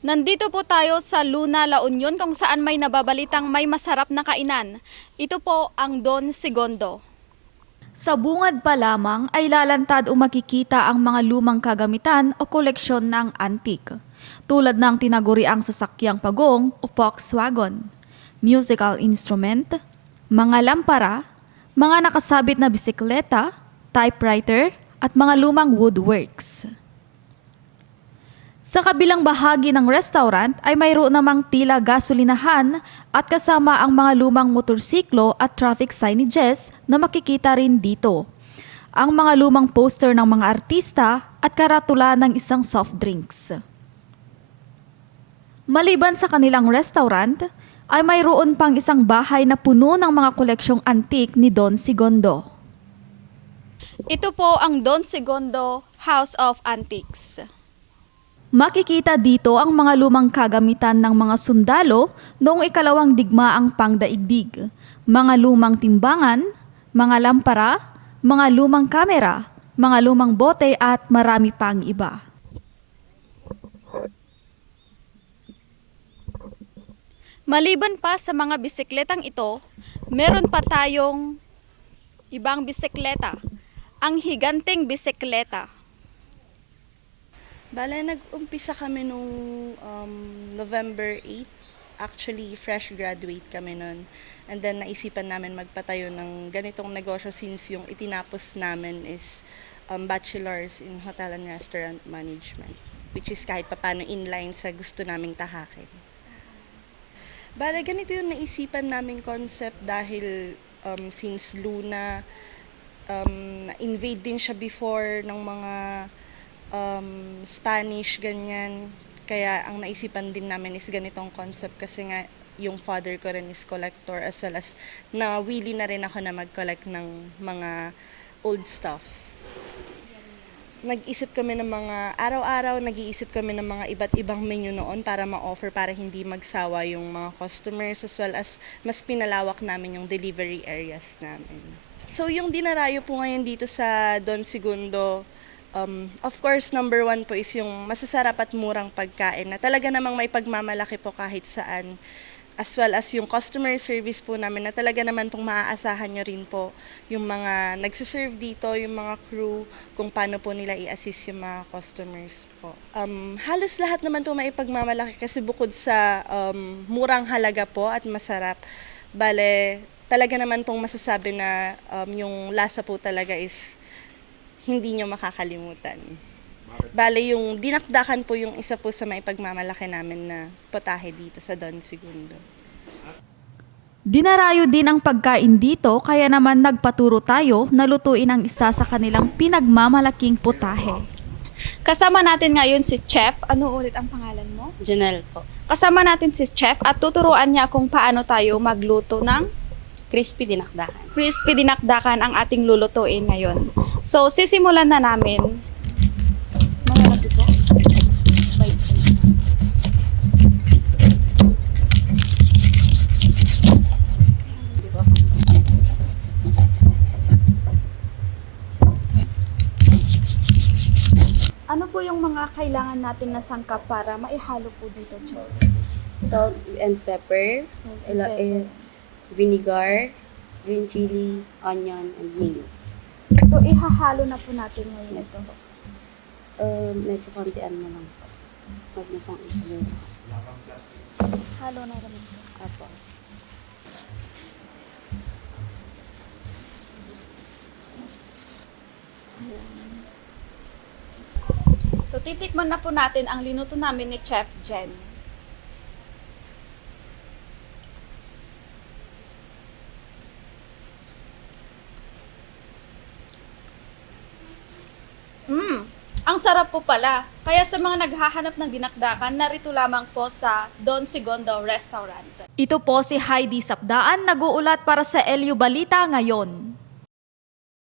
Nandito po tayo sa Luna, La Union kung saan may nababalitang may masarap na kainan. Ito po ang Don Segundo. Sa bungad pa lamang ay lalantad o makikita ang mga lumang kagamitan o koleksyon ng antik. Tulad ng tinaguriang sasakyang pagong o Volkswagen, musical instrument, mga lampara, mga nakasabit na bisikleta, typewriter at mga lumang woodworks. Sa kabilang bahagi ng restaurant ay mayroon namang tila gasolinahan at kasama ang mga lumang motorsiklo at traffic signages na makikita rin dito. Ang mga lumang poster ng mga artista at karatula ng isang soft drinks. Maliban sa kanilang restaurant, ay mayroon pang isang bahay na puno ng mga koleksyong antik ni Don Segundo. Ito po ang Don Segundo House of Antiques. Makikita dito ang mga lumang kagamitan ng mga sundalo noong ikalawang digmaang pangdaigdig, mga lumang timbangan, mga lampara, mga lumang kamera, mga lumang bote at marami pang iba. Maliban pa sa mga bisikletang ito, meron pa tayong ibang bisikleta, ang higanting bisikleta. Bale, nag-umpisa kami nung November 8. Actually, fresh graduate kami nun. And then, naisipan namin magpatayo ng ganitong negosyo since yung itinapos namin is bachelor's in hotel and restaurant management, which is kahit papano inline sa gusto naming tahakin. Bale, ganito yung naisipan naming concept dahil since Luna, na-invade din siya before ng mga Spanish, ganyan. Kaya ang naisipan din namin is ganitong concept kasi nga yung father ko rin is collector as well as nawili na rin ako na mag-collect ng mga old stuffs. Nag-isip kami ng mga araw-araw, nag-iisip kami ng mga iba't ibang menu noon para ma-offer para hindi magsawa yung mga customers as well as mas pinalawak namin yung delivery areas namin. So yung dinarayo po ngayon dito sa Don Segundo, of course, number one po is yung masasarap at murang pagkain na talaga namang may pagmamalaki po kahit saan. As well as yung customer service po namin na talaga naman pong maaasahan nyo rin po yung mga nagsiserve dito, yung mga crew, kung paano po nila i-assist yung mga customers po. Halos lahat naman po may pagmamalaki kasi bukod sa murang halaga po at masarap, bale talaga naman pong masasabi na yung lasa po talaga is hindi nyo makakalimutan. Bale, yung dinakdakan po yung isa po sa may pagmamalaki namin na potahe dito sa Don Segundo. Dinarayo din ang pagkain dito kaya naman nagpaturo tayo na lutuin ang isa sa kanilang pinagmamalaking putahe. Kasama natin ngayon si Chef. Ano ulit ang pangalan mo? Janelle po. Kasama natin si Chef at tuturuan niya kung paano tayo magluto ng Crispy dinakdakan. crispy dinakdakan ang ating lulutuin ngayon. So, sisimulan na namin. Mga nabi po? Bite size na. Di ba? Ano po yung mga kailangan natin na sangkap para maihalo po dito, Chef? Salt and pepper, Salt and pepper. vinegar, green chili, onion, and mayo. So, ihahalo na po natin ngayon Yes ito. po. Medyo kontian mo lang po. Huwag mo pang isulong. Halo na rin po. Apo. So, titikman na po natin ang linuto namin ni Chef Jen. Ang sarap po pala. Kaya sa mga naghahanap ng dinakdakan, narito lamang po sa Don Segundo Restaurant. Ito po si Heidi Sapdaan, nag-uulat para sa LU Balita ngayon.